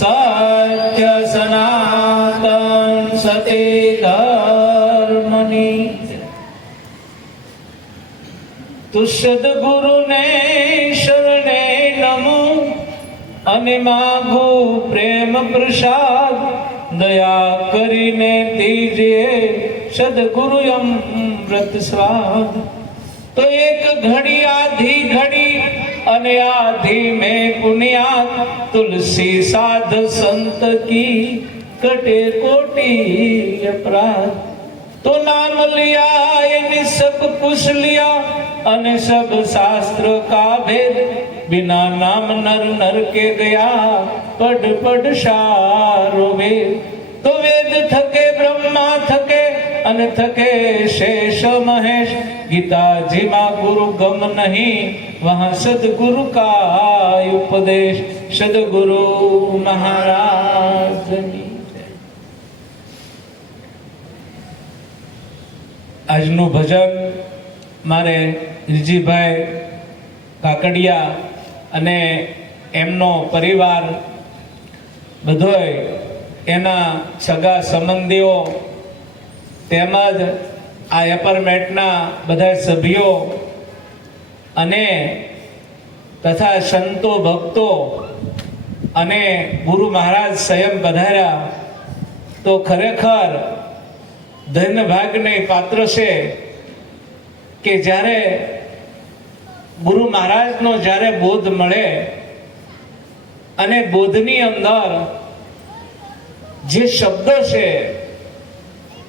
સત્ય સનાતન સતે ધર્મની તું સદગુરુને શરણે નમો અને માગો પ્રેમ પ્રસાદ દયા કરીને દીજે સદગુરુ અમૃત સ્વાદ તો એક ઘડી આધી ઘડી અને આધી में पुण्यात तुलसी साध संत की कटे कोटि अपराध तो नाम लिया यानी सब कुछ लिया અને सब शास्त्र का भेद बिना नाम नर नर के गया पढ़ पढ़ सारो वेद तो वेद थके ब्रह्मा थके અને થકે शेष महेश गीताजी માં गुरु गम नहीं वहां सदगुरु का उपदेश सदगुरु महाराज આજનું ભજન મારે રીજીભાઈ કાકડિયા અને એમનો પરિવાર બધોય એના સગા સંબંધીઓ તેમજ આ એપાર્ટમેન્ટના બધા સભ્યો અને તથા સંતો ભક્તો અને ગુરુ મહારાજ સ્વયં પધાર્યા તો ખરેખર ધન્ય ભાગને પાત્ર છે કે જ્યારે ગુરુ મહારાજનો જ્યારે બોધ મળે અને બોધની અંદર જે શબ્દ છે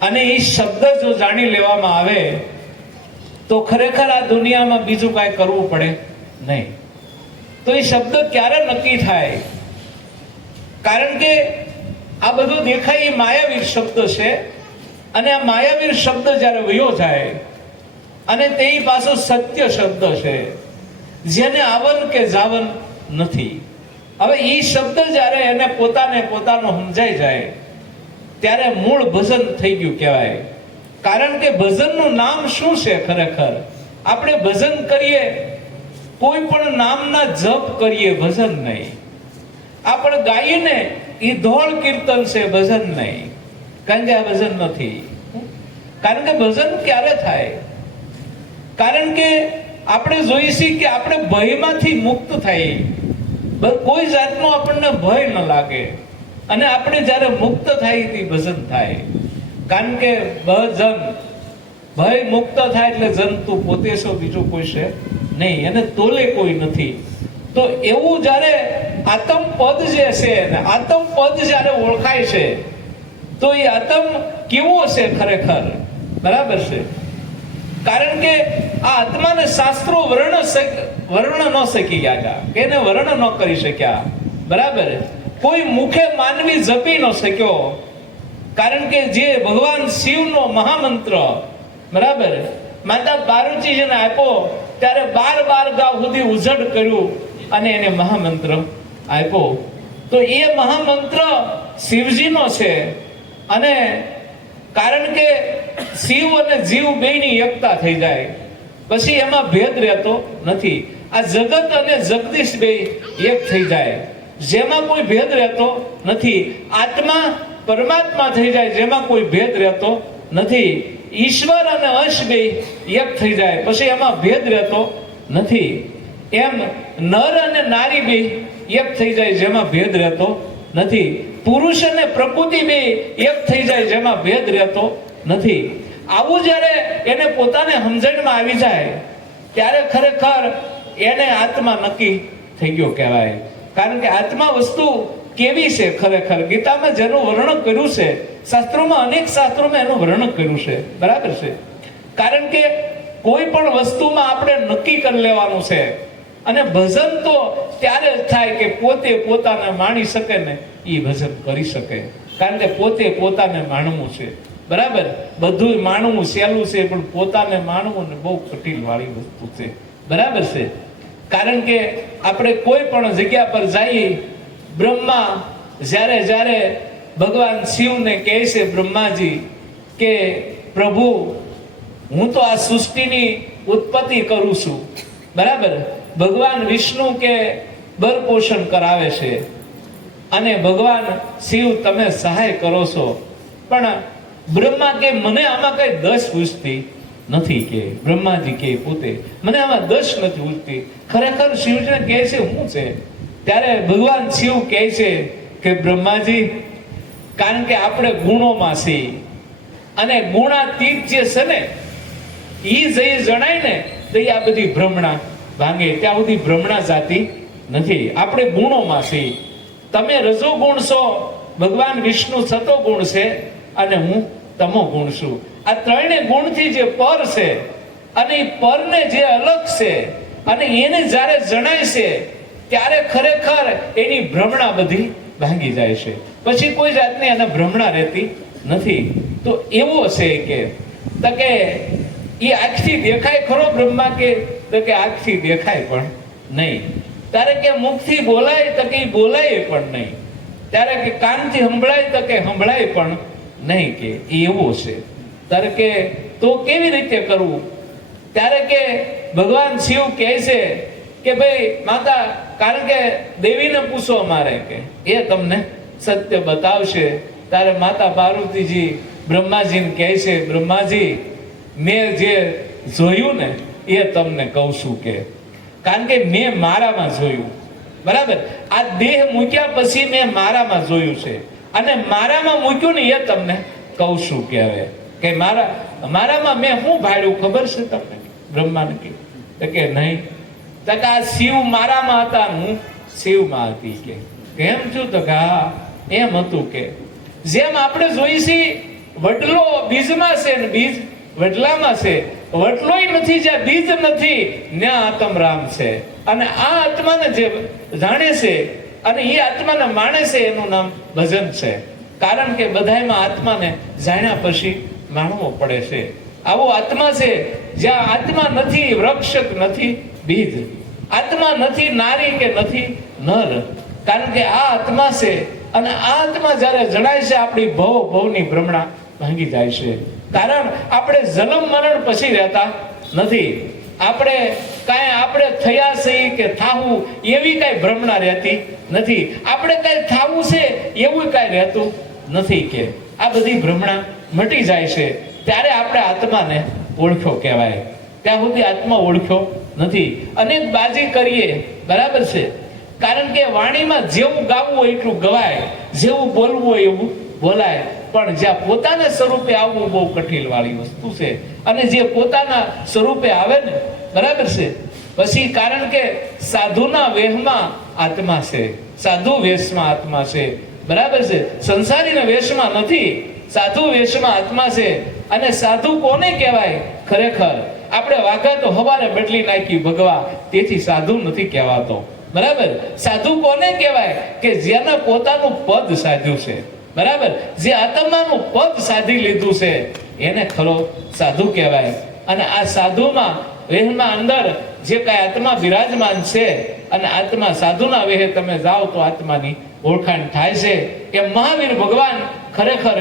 અને એ શબ્દ જો જાણી લેવામાં આવે તો ખરેખર આ દુનિયામાં બીજું કાંઈ કરવું પડે નહીં. તો એ શબ્દ ક્યારે નક્કી થાય? કારણ કે આ બધું દેખાય એ માયાવીર શબ્દ છે અને આ માયાવીર શબ્દ જ્યારે વયો જાય અને તે પાછો સત્ય શબ્દ છે જેને આવન કે જાવન નથી. હવે એ શબ્દ જ્યારે એને પોતાનો સમજાઈ જાય ત્યારે મૂળ ભજન થઈ ગયું કહેવાય. કારણ કે ભજનનું નામ શું છે? ખરેખર આપણે ભજન કરીએ, કોઈ પણ નામના જપ કરીએ, ભજન નહીં. આપણે ગાઈએ ને એ ધોળ કીર્તન છે, ભજન નહીં. કારણ કે આ ભજન નથી. કારણ કે ભજન ક્યારે થાય? કારણ કે આપણે જોઈશું કે આપણે ભયમાંથી મુક્ત થાય, કોઈ જાતનો આપણને ભય ન લાગે અને આપણે જ્યારે મુક્ત થાય તે ભજન થાય. કારણ કે ભય મુક્ત થાય એટલે જંતુ પોતે છો, બીજું કોઈ છે નહીં, એને તોલે કોઈ નથી. તો એવું જ્યારે આત્મ પદ જે છે ને આત્મ પદ જ્યારે ઓળખાય છે તો એ આત્મ કેવો છે ખરેખર? બરાબર છે. કારણ કે આ આત્માને શાસ્ત્રો વર્ણ ન શકી ગયા, એને વર્ણ ન કરી શક્યા. બરાબર. કોઈ મુખે માનવી જપી ન શક્યો. કારણ કે જે ભગવાન શિવનો મહામંત્ર, બરાબર, માતા પાર્વતીજીને આપ્યો ત્યારે 12 ગાવ સુધી ઉજડ કર્યું અને એને મહામંત્ર આપ્યો. તો એ મહામંત્ર શિવજીનો છે. અને કારણ કે શિવ અને જીવ બેયની એકતા થઈ જાય પછી એમાં ભેદ રહેતો નથી. આ જગત અને જગદીશ બે એક થઈ જાય જેમાં કોઈ ભેદ રહેતો નથી. આત્મા પરમાત્મા થઈ જાય જેમાં કોઈ ભેદ રહેતો નથી. ઈશ્વર અને અંશ બે એક થઈ જાય પછી એમાં ભેદ રહેતો નથી. એમ નર અને નારી બે એક થઈ જાય જેમાં ભેદ રહેતો નથી. પુરુષ અને પ્રકૃતિ બે એક થઈ જાય જેમાં ભેદ રહેતો નથી. આવું જ્યારે એને પોતાને સમજણમાં આવી જાય ત્યારે ખરેખર એને આત્મા નક્કી થઈ ગયો કહેવાય. કારણ કે આત્મા વસ્તુ કેવી છે ખરેખર ગીતામાં જેનું વર્ણન કર્યું છે, શાસ્ત્રોમાં અનેક શાસ્ત્રોમાં એનું વર્ણન કર્યું છે. બરાબર છે. કારણ કે કોઈ પણ વસ્તુમાં આપણે નક્કી કરી લેવાનું છે. અને ભજન તો ત્યારે જ થાય કે પોતે પોતાને માણી શકે ને એ ભજન કરી શકે. કારણ કે પોતે પોતાને માણવું છે. બરાબર. બધું માણવું સહેલું છે પણ પોતાને માણવું ને બહુ કઠિન વાળી વસ્તુ છે. બરાબર છે. કારણ કે આપણે કોઈ પણ જગ્યા પર જઈએ, બ્રહ્મા જ્યારે ભગવાન શિવને કહે છે બ્રહ્માજી કે પ્રભુ હું તો આ સૃષ્ટિની ઉત્પત્તિ કરું છું, બરાબર. ભગવાન વિષ્ણુ કે બરપોષણ કરાવે છે અને ભગવાન શિવ તમે સહાય કરો છો, પણ બ્રહ્મા કે મને આમાં કઈ દશ પૂછતી નથી, કે બ્રહ્માજી કે પોતે મને આમાં દશ નથી પૂછતી. ખરેખર શિવજીને કહે છે શું છે? ત્યારે ભગવાન શિવ કહે છે કે બ્રહ્માજી, કારણ કે આપણે ગુણોમાં છીએ અને ગુણાતીત જે છે ને એ જે જણાય ને તો એ આ બધી ભ્રમણા ભાંગે. ત્યાં સુધી ભ્રમણા જાતી નથી, આપણે ગુણોમાં છીએ. તમે રજો ગુણ છો, ભગવાન વિષ્ણુ સતો ગુણ છે અને હું તમો ગુણ છું. આ ત્રણેય ગુણથી જે પર છે અને એ પરને જે અલગ છે અને એને જ્યારે જણાય છે ત્યારે ખરેખર એની ભ્રમણા બધી ભાંગી જાય છે, પછી કોઈ જાતની એને ભ્રમણા રહેતી નથી. તો એવો છે કે એ આંખથી દેખાય ખરો બ્રહ્મા, કે આંખથી દેખાય પણ નહીં. ત્યારે કે મુખથી બોલાય તો કે બોલાય પણ નહીં. ત્યારે કે કાનથી સંભળાય તો કે સંભળાય પણ નહીં, કે એવો છે. ત્યારે કે તો કેવી રીતે કરવું? ત્યારે કે ભગવાન શિવ કહે છે કે ભાઈ માતા, કારણ કે દેવીને પૂછો અમારે, કે એ તમને સત્ય બતાવશે. ત્યારે માતા પાર્વતીજી બ્રહ્માજીને કહે છે, બ્રહ્માજી મેં જે જોયું ને એ તમને કહું છું, કે કારણ કે મેં મારામાં જોયું, બરાબર. આ દેહ મૂક્યા પછી મેં મારામાં જોયું છે અને મારામાં મૂક્યું ને એ તમને કહું છું. કે હવે કે મારામાં મેં શું ભાડ્યું ખબર છે તમને? બ્રહ્માને કહ્યું કે નહીં. તો કે આ શિવ મારામાં હતા, હું શિવમાં હતી. કે કેમ છું? તો કે હા એમ હતું. કે જેમ આપણે જોઈશી વડલો બીજમાં છે ને બીજ વડલામાં છે, વડલોય નથી જ્યાં બીજ નથી ત્યાં આત્મ રામ છે. અને આ આત્માને જે જાણે છે અને એ આત્માને માણે છે એનું નામ ભજન છે. કારણ કે બધાયમાં આત્માને જાણ્યા પછી માણવો પડે છે. આવો આત્મા છે જ્યાં આત્મા નથી વૃક્ષ, નથી બીજ, આત્મા નથી નારી કે નથી નર. કારણ કે આ આત્મા છે અને આ આત્મા જ્યારે જણાય છે આપણી ભવની ભ્રમણા ભાંગી જાય છે. કારણ આપણે જન્મ મરણ પછી રહેતા નથી. આપણે થયા છે કે થાવું એવી કઈ ભ્રમણા રહેતી નથી. આપણે કઈ થાવું છે એવું કઈ રહેતું નથી. કે આ બધી ભ્રમણા મટી જાય છે ત્યારે આપણે આત્માને ઓળખ્યો કહેવાય. ત્યાં સુધી આત્મા ઓળખ્યો નથી. અનેક બાજી કરીએ, બરાબર છે. કારણ કે વાણીમાં જેવું ગાવું હોય એટલું ગવાય, જેવું બોલવું હોય એવું બોલાય. પણ જ્યાં પોતાના સ્વરૂપે આવવું બહુ કઠિન વાળી વસ્તુ છે. અને જે પોતાના સ્વરૂપે આવે ને, બરાબર છે, પછી કારણ કે સાધુના વેશમાં આત્મા છે, સાધુ વેશમાં આત્મા છે, બરાબર છે. સંસારીના વેશમાં નથી, સાધુ વેશમાં આત્મા છે. અને સાધુ કોને કહેવાય? ખરેખર આપણે વાઘા તો હવારે બદલી નાખી ભગવા, તેથી સાધુ નથી કહેવાતો, બરાબર. સાધુ કોને કહેવાય? કે જેને પોતાનું પદ સાધ્યું છે, બરાબર. જે આત્માનું પદ સાધી લીધું છે એને ખરો સાધુ કહેવાય. અને આ સાધુમાં વેહમાં અંદર જે કઈ આત્મા બિરાજમાન છે અને આત્મા સાધુના વેહે તમે જાઓ તો આત્માની ઓળખાણ થાય છે. એ મહાવીર ભગવાન ખરેખર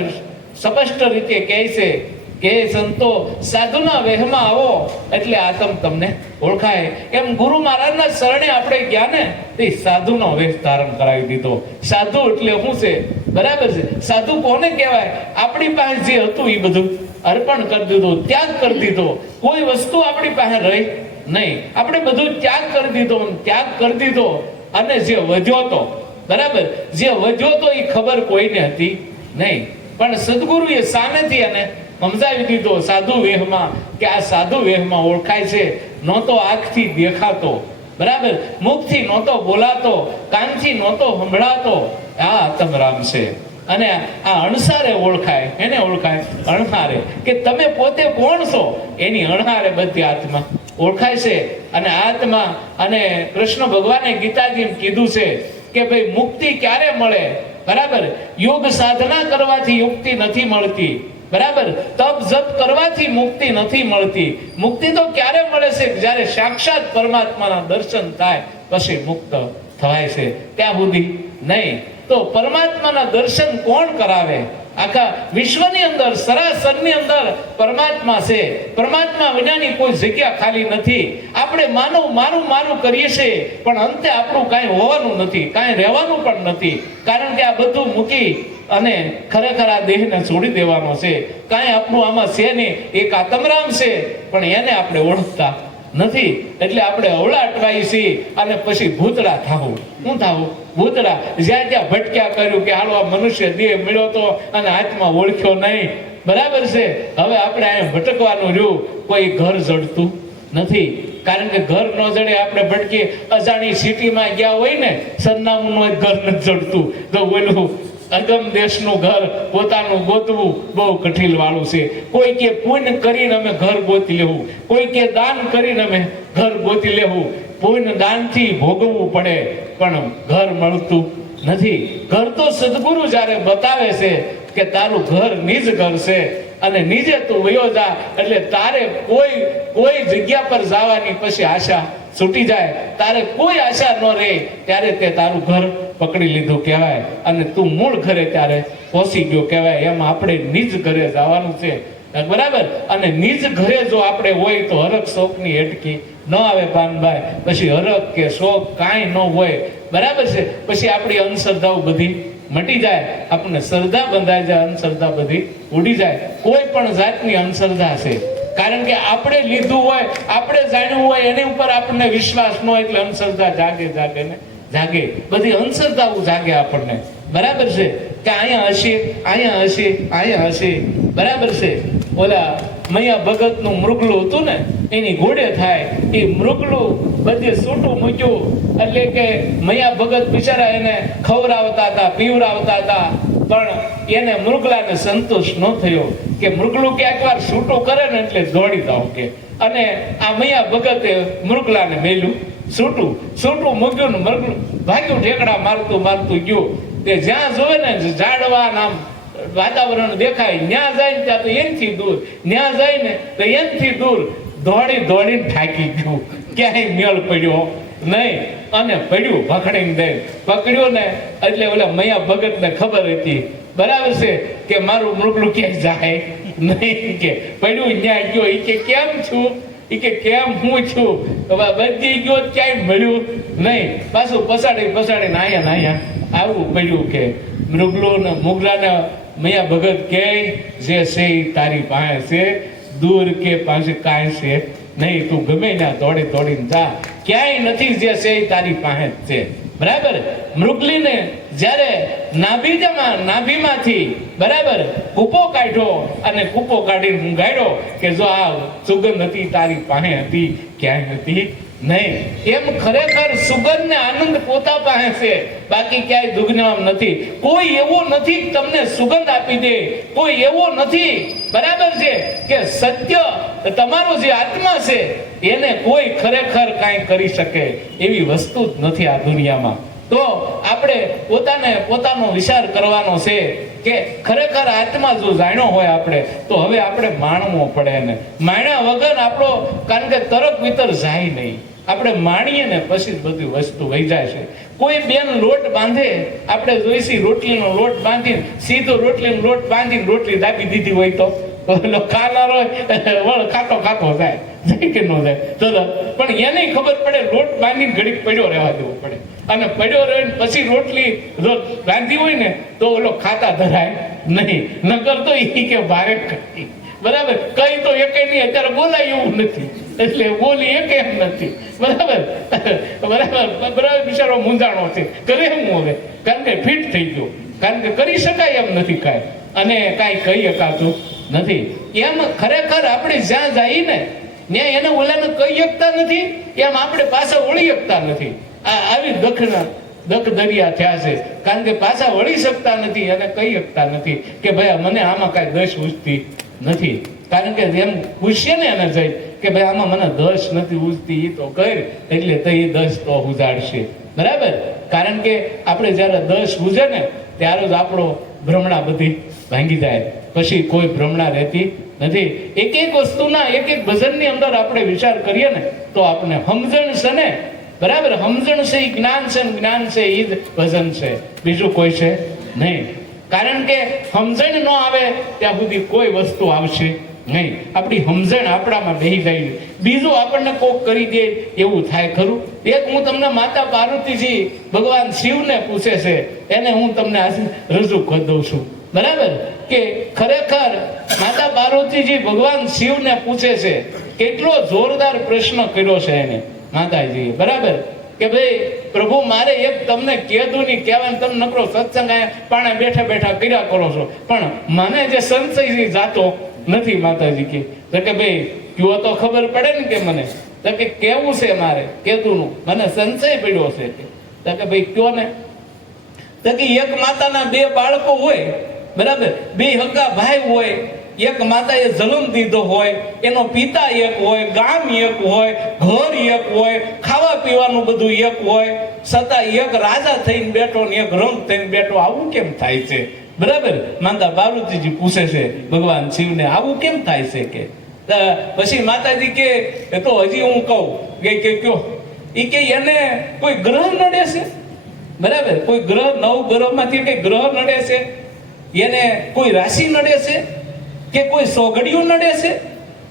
સ્પષ્ટ રીતે કહે છે કે સંતો સાધુના વેહમાં આવો એટલે આત્મ તમને ઓળખાય. એમ ગુરુ મહારાજના શરણે આપણે ગયા ને તે સાધુનો વેશ ધારણ કરાવી દીધો. સાધુ એટલે શું છે? બરાબર છે. સાધુ કોને કહેવાય? આપણી પાસે જે હતું એ બધું અર્પણ કરી દીધું, ત્યાગ કરી દીધો. કોઈ વસ્તુ આપણી પાસે રહી નહીં. આપણે બધું ત્યાગ કરી દીધો અને જે વધ્યો તો, બરાબર, જે વધ્યો તો એ ખબર કોઈને હતી નહીં. પણ સદગુરુએ સામેથી અને સમજાવી દીધો સાધુ વેહમાં, કે આ સાધુ વેહમાં ઓળખાય છે. નહોતો આંખથી દેખાતો, બરાબર, મુખથી નહોતો બોલાતો, કાનથી નહોતો સંભળાતો, આ આત્મરામ છે. અને આ અણસારે ઓળખાય. એને ઓળખાય અણહારે, કે તમે પોતે કોણ છો એની અણહારે બધી આત્મા ઓળખાય છે. અને આત્મા, અને કૃષ્ણ ભગવાને ગીતાજીમાં કીધું છે કે ભાઈ મુક્તિ ક્યારે મળે? બરાબર, યોગ સાધના કરવાથી મુક્તિ નથી મળતી, બરાબર, તપ જપ કરવાથી મુક્તિ નથી મળતી. મુક્તિ તો ક્યારે મળે છે? જ્યારે સાક્ષાત પરમાત્માના દર્શન થાય પછી મુક્ત થવાય છે. ત્યાં સુધી નહીં. તો પરમાત્માના દર્શન કોણ કરાવે? આખા વિશ્વની અંદર સરાસરની અંદર પરમાત્મા છે. પરમાત્મા વિનાની કોઈ જગ્યા ખાલી નથી. આપણે મારું કરીએ છીએ, પણ અંતે આપણું કાંઈ હોવાનું નથી, કાંઈ રહેવાનું પણ નથી. કારણ કે આ બધું મૂકી અને ખરેખર આ દેહને છોડી દેવાનો છે. કાંઈ આપણું આમાં છે નહીં. એક આત્મરામ છે, પણ એને આપણે ઓળખતા નથી. એટલે આપણે અવળા અટવાઈ છીએ અને પછી ભૂતળા થાવું. શું થાવું? ભૂતળા. જ્યાં ત્યાં ભટક્યા કર્યું કે હાલો આ મનુષ્ય દેહ મળ્યો તો અને હાથમાં ઓળખ્યો નહીં. બરાબર છે. હવે આપણે અહીંયા ભટકવાનું રહ્યું. કોઈ ઘર જડતું નથી. કારણ કે ઘર ન જડે આપણે ભટકીએ. અજાણી સિટીમાં ગયા હોય ને, સરનામું ઘર નથી જડતું તો ઓલું અગમ દેશનું ઘર પોતાનું ગોતવું બહુ કઠિન વાળું છે. કોઈ કે પુણ્ય કરીને અમે ઘર ગોતી લેવું, કોઈ કે દાન કરીને અમે ઘર ગોતી લેવું. પુણ્ય દાનથી ભોગવવું પડે, પણ ઘર મળતું નથી. ઘર તો સદગુરુ જ્યારે બતાવે છે કે તારું ઘર નિજ ઘર છે અને નીચે તું વયો જા, એટલે તારે કોઈ જગ્યા પર જવાની પછી આશા છૂટી જાય. તારે કોઈ આશા ન રહે ત્યારે તે તારું ઘર પકડી લીધું કહેવાય અને તું મૂળ ઘરે ત્યારે પહોંચી ગયો કહેવાય. એમ આપણે નિજ ઘરે જવાનું છે. બરાબર. અને નિજ ઘરે જો આપણે હોય તો હરખ શોખની હેટકી ન આવે પાનભાઈ. પછી હરખ કે શોખ કાંઈ ન હોય. બરાબર છે. પછી આપણી અંધશ્રદ્ધાઓ બધી મટી જાય, આપણને શ્રદ્ધા બંધાઈ જાય, અંધશ્રદ્ધા બધી ઉડી જાય. કોઈ પણ જાતની અંધશ્રદ્ધા છે, કારણ કે આપણે લીધું હોય, આપણે જાણ્યું હોય, એની ઉપર આપણને વિશ્વાસ ન હોય, એટલે અંધશ્રદ્ધા જાગે ને જાગે. બધી અંધશ્રદ્ધાઓ જાગે આપણને. બરાબર છે કે અહીંયા હશે. બરાબર છે. ઓલા મૈયા ભગત નું મૃગલું હતું ને, એની ઘોડે થાય. એ મૃગલું બધે સૂટું મૂક્યું, એટલે કે મૈયા ભગત બિચારા એને ખવડાવતા હતા, પીવડાવતા હતા, પણ એને મૃગલાને સંતોષ ન થયો કે મૃગલું કે એકવાર સૂટું કરે ને એટલે દોડી જાવ કે. અને આ મૈયા ભગતે મૃગલાને મેલ્યું, સૂટું મૂક્યું ને મૃગલું ભાગ્યું ઠેકડા મારતું ગયું. તે જ્યાં જોવે ને ઝાડવા નામ વાતાવરણ દેખાય, ન્યા જાય ને ત્યાં તો એનથી દૂર, ન્યા જાય ને તો એનથી દૂર દોડીને થાકી ગયું. ક્યાંય મેળ પડ્યો નહીં અને પડ્યું ભખડીને દે. પકડ્યું ને એટલે ઓલા મૈયા ભગત ને ખબર હતી, બરાબર છે, કે મારું મૃગલું ક્યાંય જાય નહીં. કે પડ્યું ન્યા ગયો. એ કે કેમ છું? એ કે કેમ હું છું? બધી ગયો ક્યાંય મળ્યું નહીં. પાછું પસાડીને આયા આવું પડ્યું કે મૃગલાને મૈયા ભગત કે જે છે તારી પાસે છે, દૂર કે પાસે કાંઈ છે નહીં. તું ગમે ના દોડીને જા, ક્યાંય નથી. જે છે તારી પાસે છે. બરાબર. મૃગલીને જ્યારે નાભીમાંથી બરાબર કૂપો કાઢ્યો અને કૂપો કાઢીને હું ગાડ્યો કે જો આ સુગંધ હતી તારી પાસે હતી, ક્યાંય નથી નહીં. એમ ખરેખર સુગંધ ને આનંદ પોતા પાસે છે, બાકી ક્યાંય દુનિયામાં નથી. કોઈ એવો નથી તમને સુગંધ આપી દે, કોઈ એવો નથી. બરાબર છે કે સત્ય તમારો જે આત્મા છે એને કોઈ ખરેખર કાંઈ કરી શકે એવી વસ્તુ જ નથી આ દુનિયામાં. તો આપણે પોતાનો વિચાર કરવાનો છે કે ખરેખર આત્મા જો જાણ્યો હોય આપણે, તો હવે આપણે માણવો પડે ને. માણ્યા વગર આપણો, કારણ કે તરક વિતર જાય નહીં. આપણે માણીએ ને પછી જ બધી વસ્તુ વહી જાય છે. કોઈ બેન લોટ બાંધે, આપણે જોઈશી રોટલીનો લોટ બાંધીને સીધો રોટલીનો લોટ બાંધીને રોટલી દાબી દીધી હોય તો ખાનારો વળ ખાતો જાય કે ન જાય ચલો. પણ એને ખબર પડે લોટ બાંધીને ઘડીક પડ્યો રહેવા દેવો પડે, અને પડ્યો રહે પછી રોટલી રાંધી હોય ને તો ઓલો ખાતા ધરાય નહીં. નકર તો એ કે ભારે કરી. બરાબર. કઈ તો એકે નહીં, અત્યારે બોલાય એવું નથી, એટલે બોલી એક એમ નથી. બરાબર. બિચારો મૂંઝાણો છે, કરે હું હવે, કારણ કે ફિટ થઈ ગયો, કારણ કે કરી શકાય એમ નથી કાંઈ, અને કાંઈ કહી શકાતું નથી. એમ ખરેખર આપણે જ્યાં જઈએ ને ત્યાં એને ઓલાને કહી શકતા નથી, એમ આપણે પાછા વળી શકતા નથી. આવી દખ દરિયા થયા છે, કારણ કે પાછા વળી શકતા નથી અને કહી શકતા નથી કે ભાઈ મને આમાં કાંઈ દશ ઉજતી નથી. કારણ કે એમ પૂછીએ ને એને જઈ કે ભાઈ આમાં મને દશ નથી ઉજતી, એ તો કર, એટલે તો એ દશ તો ઉજાડશે. બરાબર. કારણ કે આપણે જ્યારે દશ ઉજે ને ત્યારે જ આપણો ભ્રમણા બધી ભાંગી જાય, પછી કોઈ ભ્રમણા રહેતી નથી. એક વસ્તુના એક ભજનની અંદર આપણે વિચાર કરીએ ને તો આપણે સમજણ છે ને, બરાબર, સમજણ છે એ જ્ઞાન છે, જ્ઞાન છે એ જ ભજન છે, બીજું કોઈ છે નહીં. કારણ કે સમજણ ન આવે ત્યાં સુધી કોઈ વસ્તુ આવશે નહીં. આપણી સમજણ આપણામાં બેહી જાય. બીજું આપણને કોક કરી દે એવું થાય ખરું? એક હું તમને માતા પાર્વતીજી ભગવાન શિવને પૂછે છે, એને હું તમને રજૂ કરી દઉં છું. બરાબર કે ખરેખર માતા પાર્વતીજી ભગવાન શિવને પૂછે છે, કેટલો જોરદાર પ્રશ્ન કર્યો છે એને માતાજીએ. બરાબર કે ભાઈ પ્રભુ મારે એક તમને કીધું નહીં કહેવાય, તમે નકરો સત્સંગ પાણે બેઠા બેઠા કર્યા કરો છો, પણ મને જે સંશય જાતો નથી. માતાજી કે ભાઈ કયો તો ખબર પડે ને કે મને તો કે કેવું છે મારે કેતું મને સંશય પડ્યો છે તો કે ભાઈ કયો ને. તો કે એક માતાના બે બાળકો હોય, બરાબર, બે હગા ભાઈ હોય, એક માતાએ જન્મ દીધો હોય, એનો પિતા એક હોય, ગામ એક હોય, ઘર એક હોય, ખાવા પીવાનું બધું એક હોય, છતાં એક રાજા થઈને બેઠો ને એક રંગ થઈને બેઠો. આવું કેમ થાય છે? બરાબર, માતા પાર્વતીજી પૂછે છે ભગવાન શિવને, આવું કેમ થાય છે કે? પછી માતાજી કે એ તો હજી હું કહું કે કયો એ કે એને કોઈ ગ્રહ નડે છે. બરાબર, કોઈ ગ્રહ, નવ ગ્રહમાંથી કઈ ગ્રહ નડે છે, એને કોઈ રાશિ નડે છે કે કોઈ સોગડિયું નડે છે,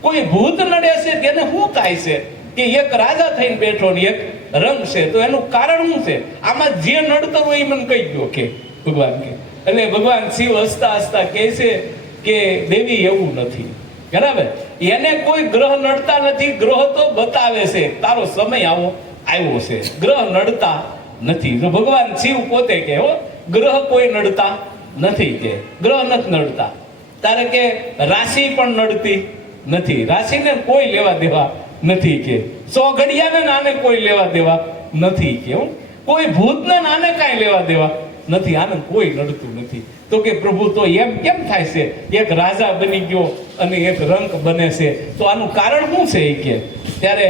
કોઈ ભૂત નડે છે, તેને શું થાય છે કે એક રાજા થઈને બેઠો ને એક રંગ છે? તો એનું કારણ શું છે? આમાં જે નડતર હોય એ મને કહી દો કે ભગવાન કે. એટલે ભગવાન શિવ હસતા હસતા કહે છે કે દેવી એવું નથી. બરાબર, એને કોઈ ગ્રહ નડતા નથી. ગ્રહ તો બતાવે છે તારો સમય આવ્યો છે, ગ્રહ નડતા નથી. જો ભગવાન શિવ પોતે કે હો ગ્રહ કોઈ નડતા નથી, કે ગ્રહ નથી નડતા. તારે કે રાશિ પણ નડતી નથી, રાશિને કોઈ લેવા દેવા નથી, કે સોઘડિયાને નાને કોઈ લેવા દેવા નથી, કે કોઈ ભૂતને નાને કાંઈ લેવા દેવા નથી, આને કોઈ નડતું નથી. તો કે પ્રભુ તો એમ કેમ થાય છે? એક રાજા બની ગયો અને એક રંક બને છે, તો આનું કારણ શું છે? એ કે ત્યારે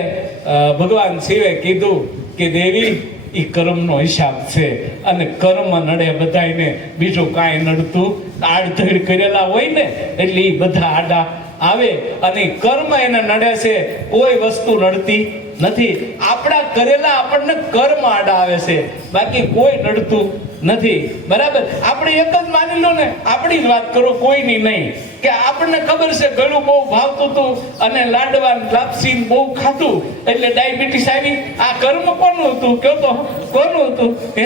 ભગવાન શિવે કીધું કે દેવી એ કર્મનો હિસાબ છે, અને કર્મ નડે બધાને, બીજું કાંઈ નડતું. આડધડ કરેલા હોય ને એટલે એ બધા આડા આવે, અને કર્મ એને નડે છે, કોઈ વસ્તુ નડતી નથી. આપણા કરેલા આપણને કર્મ આડા આવે છે, બાકી કોઈ નડતું નથી. બરાબર, આપણે એક જ માની લો ને, આપણી જ વાત કરો, કોઈની નહીં. કે આપણને ખબર છે ગળું બહુ ભાવતું હતું અને લાડવા લાપસી બહુ ખાતું એટલે ડાયાબિટીસ આવી. આ કર્મ કોનું હતું? કયો તો કોનું હતું? હે,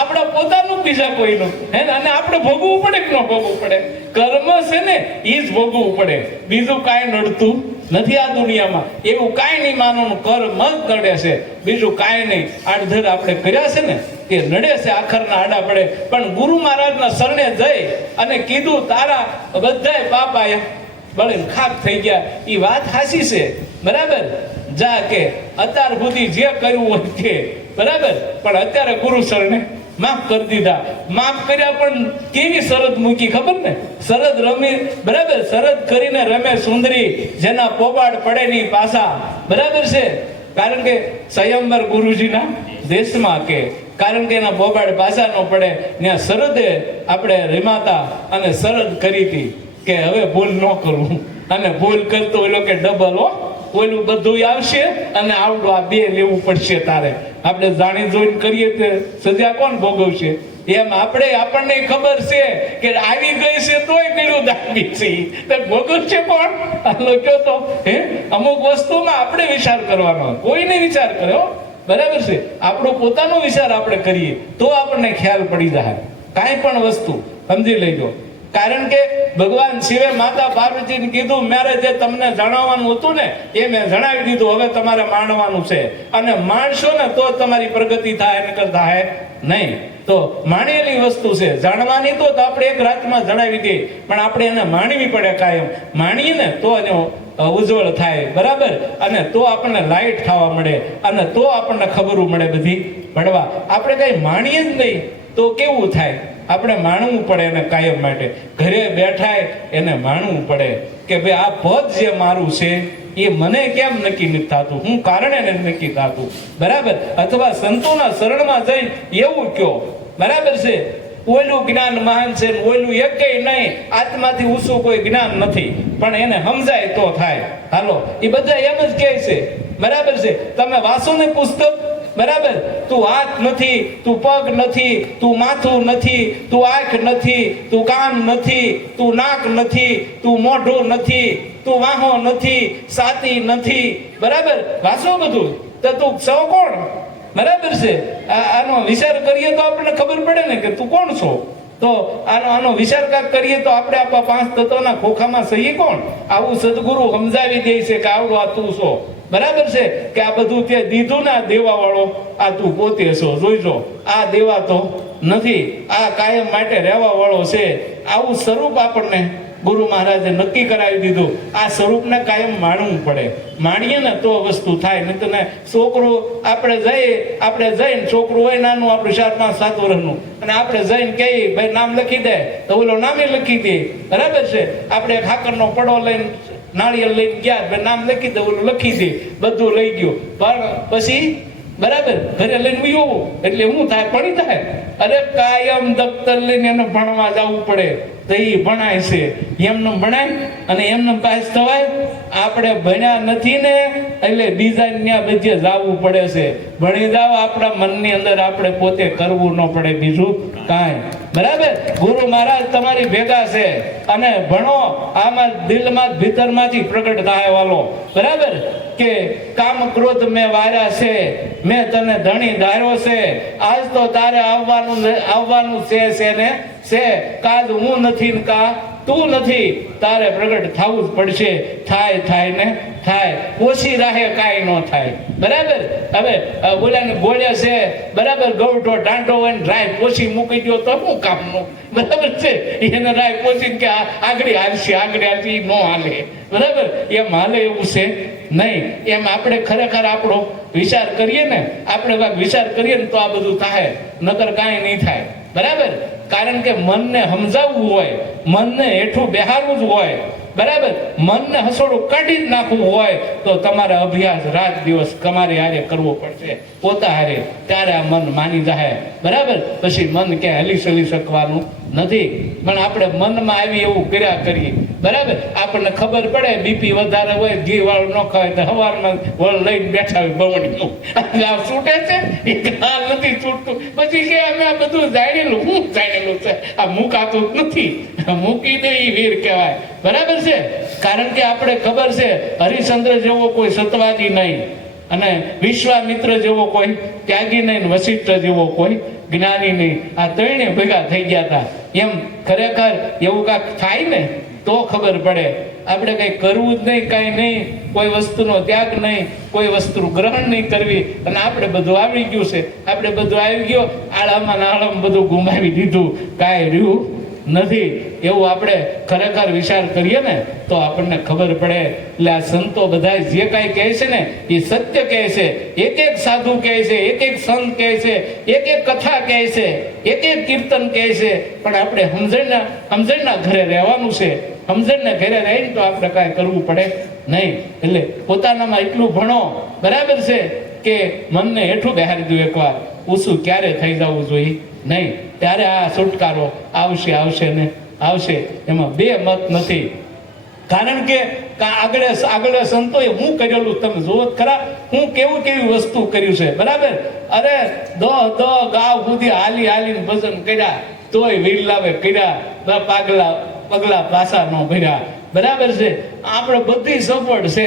આપણા પોતાનું, બીજા કોઈનું? હે, અને આપણે ભોગવવું પડે કે ન ભોગવવું પડે? કર્મ છે ને એ જ ભોગવવું પડે, બીજું કાંઈ નડતું નથી આ દુનિયામાં. એવું કાંઈ નહીં માનવાનું, કર્મ જ નડે છે, બીજું કાંઈ નહીં. આડધડ આપણે કર્યા છે ને એ નડે છે, આખરના આડા પડે. પણ ગુરુ મહારાજના શરણે જઈ અને કીધું તારા બધાય પાપ આયા બળીને ખાક થઈ ગયા. એ વાત હાસી છે. બરાબર, જા કે અત્યાર સુધી જે કર્યું હોય કે, બરાબર, પણ અત્યારે ગુરુ શરણે માફ કરી દીધા. માફ કર્યા પણ કેવી શરત મૂકી ખબર ને? શરત રમી, બરાબર, શરત કરીને રમે સુંદરી, જેના પોબાડ પડે ની પાસા. બરાબર છે, કારણ કે સ્વયંવર ગુરુજીના દેશમાં, કે કારણ કે એના પોબાડ પાસા ન પડે ત્યાં શરદે આપણે રમાતા અને શરત કરી હતી કે હવે ભૂલ ન કરવું, અને ભૂલ કરતો ઓલો કે ડબલ ઓલું બધું આવશે અને આવડું આ બે લેવું પડશે તારે. આપણે જાણી જોઈને કરીએ તો સજા કોણ ભોગવશે? એમ આપણને ખબર છે કે આવી ગઈ છે તોય કર્યું દાબી છે, તો ભોગવશે કોણ? આલો કયો તો હે, અમુક વસ્તુમાં આપણે વિચાર કરવાનો, કોઈને વિચાર કર્યો. બરાબર છે, આપણો પોતાનો વિચાર આપણે કરીએ તો આપણને ખ્યાલ પડી જાય કાંઈ પણ વસ્તુ. સમજી લેજો. કારણ કે ભગવાન શિવે માતા પાર્વતીને કીધું મારે જે તમને જણાવવાનું હતું ને એ મેં જણાવી દીધું, હવે તમારે માણવાનું છે, અને માણશો ને તો તમારી પ્રગતિ થાય, નકર થાય નહીં. તો માણેલી વસ્તુ છે, જાણવાની તો આપણે એક રાતમાં જણાવી દઈએ, પણ આપણે એને માણવી પડે કાયમ. માણીએ ને તો એનો ઉજ્જવળ થાય. બરાબર, અને તો આપણને લાઈટ થવા મળે, અને તો આપણને ખબરું મળે બધી પડવા. આપણે કઈ માણીએ જ નહીં તો કેવું થાય? આપણે માણવું પડે એને કાયમ માટે. ઘરે બેઠાય એને માણવું પડે કે ભાઈ આ પદ જે મારું છે એ મને કેમ નક્કી નથી થતું, હું કારણે નક્કી થતું. બરાબર, અથવા સંતોના શરણમાં જઈ એવું કયો. બરાબર છે, ઓયલું જ્ઞાન મહાન છે, ઓયલું એકેય નહીં, આત્માથી ઊંચું કોઈ જ્ઞાન નથી, પણ એને સમજાય તો થાય. હાલો, એ બધા એમ જ કહે છે. બરાબર છે, તમે વાંચો ને પુસ્તક બરાબર? તું હાથ નથી, તું પગ નથી, તું માથું નથી, તું આંખ નથી, તું કાન નથી, તું નાક નથી, તું મોઢું નથી, તું વાહો નથી, સાતી નથી, બરાબર? વાસો બધું તો તું સૌ કોણ? બરાબર છે? આનો વિચાર કરીએ તો આપણને ખબર પડે ને કે તું કોણ છો. તો આનો વિચાર કરીએ તો આપણે આપણા પાંચ તત્વના ખોખામાં સહી કોણ? આવું સદગુરુ સમજાવી દે છે કે આવડું આ તું છો. બરાબર છે? કે આ બધું તે દીધું ના દેવા વાળો આ તું પોતે છો. જોઈજો, આ દેવા તો નથી, આ કાયમ માટે રહેવા વાળો છે. આવું સ્વરૂપ આપણને ગુરુ મહારાજે નક્કી કરાવી દીધું. આ સ્વરૂપને કાયમ માણવું પડે. માણીએ ને તો વસ્તુ થાય. નહીં તો ને છોકરું આપણે જઈને છોકરું હોય નાનું, આપણું 4-5-7 વર્ષનું, અને આપણે જઈને કહીએ ભાઈ નામ લખી દે, તો ઓલો નામે લખી દે. બરાબર છે? આપણે ખાકરનો પડો લઈને નાળિયેર લઈને ગયા, ભાઈ નામ લખી દે, ઓલું લખી દે, બધું લઈ ગયું. પણ પછી બરાબર ઘરે લઈને ઉયોવું એટલે શું થાય? ભણી થાય. અરે કાયમ દફતર લઈને એને ભણવા જવું પડે તો એ ભણાય છે. એમને ભણાય અને એમને પાસ થવાય? આપણે ભણ્યા નથી ને એટલે બીજા ત્યાં બધે જવું પડે છે. ભણી જાવ આપણા મનની અંદર, આપણે પોતે કરવું ન પડે બીજું કાંઈ. બરાબર? ગુરુ મહારાજ તમારી ભેગા છે અને ભણો. આમાં દિલમાં ભીતરમાંથી પ્રગટ થાય વાલો. બરાબર? કે કામ ક્રોધ મેં વાર્યા છે, મેં તને ધણી ધાર્યો છે. આજ તો તારે આવવાનું છે ને છે. કાજ હું નથી ને કા તું નથી, તારે પ્રગટ થવું જ પડશે. થાય ને થાય, ઓછી રાહે કાંઈ ન થાય. બરાબર? હવે બોલ્યા બોલ્યા છે, બરાબર? ગૌઠો ઢાંઢો હોય ને રાય પોછી મૂકી દો તો શું કામનું? બરાબર છે? એને રાય પોચી કે આગળ હાલશે ન હાલે. બરાબર? એમ હાલે એવું છે નહીં. એમ આપણે ખરેખર આપણો વિચાર કરીએ ને, આપણે કાંઈક વિચાર કરીએ ને તો આ બધું થાય, નકર કાંઈ નહીં થાય. બરાબર? કારણ કે મનને સમજાવવું હોય, મનને હેઠું બેહારવું જ હોય. બરાબર? મનને હસોડું કાઢી જ નાખવું હોય તો તમારે અભ્યાસ રાત દિવસ તમારે હારે કરવો પડશે, પોતા હારે. ત્યારે આ મન માની જાય. બરાબર? પછી મન ક્યાં હલી ચલી શકવાનું નથી. પણ આપણે મનમાં આવી એવું કર્યા કરીએ. બરાબર? આપણને ખબર પડે બીપી વધારે હોય, ઘી વાળું ન ખાય તો સવારમાં વળ લઈને બેઠા હોય બવણીનું. છૂટે છે એ હાલ નથી છૂટતું. પછી કે અમે આ બધું જાણેલું. શું જાણેલું છે? આ મુકાતું જ નથી. મૂકી દે એ વીર કહેવાય. બરાબર છે? કારણ કે આપણે ખબર છે હરિશ્ચંદ્ર જેવો કોઈ સતવાદી નહીં, અને વિશ્વામિત્ર જેવો કોઈ ત્યાગી નહીં, વશિષ્ઠ જેવો કોઈ જ્ઞાની નહીં. આ ત્રણે ભેગા થઈ ગયા હતા. એમ ખરેખર એવું કાંઈક થાય ને તો ખબર પડે. આપણે કંઈ કરવું જ નહીં, કાંઈ નહીં, કોઈ વસ્તુનો ત્યાગ નહીં, કોઈ વસ્તુ ગ્રહણ નહીં કરવી. અને આપણે બધું આવી ગયું છે, આપણે બધું આવી ગયો, આળામાં નાળામાં બધું ગુમાવી દીધું, કાંઈ રહ્યું નથી. એવું આપણે ખરેખર વિચાર કરીએ ને તો આપણને ખબર પડે. એટલે આ સંતો બધા જે કાંઈ કહે છે ને એ સત્ય કહે છે. એક એક સાધુ કહે છે, એક એક સંત કહે છે, એક એક કથા કહે છે, એક એક કીર્તન કહે છે. પણ આપણે સમજણના ઘરે રહેવાનું છે. સમજણના ઘરે રહીને તો આપણે કાંઈ કરવું પડે નહીં. એટલે પોતાનામાં એટલું ભણો. બરાબર છે? કે મનને હેઠું બેહારી દઉં એકવાર, ઊંચું ક્યારે થઈ જવું જોઈએ નહીં. ત્યારે આ છુટકારો આવશે ને આવશે. એમાં બે મત નથી. કારણ કે આગળ સંતોએ હું કરેલું તમે જોવો ખરા. હું કેવી વસ્તુ કર્યું છે. બરાબર? અરે ગાવ સુધી હાલીને ભજન કર્યા, તોય વીરલાવે કર્યા, પગલા પાસા ન ભર્યા. બરાબર છે? આપણે બધી સપોર્ટ છે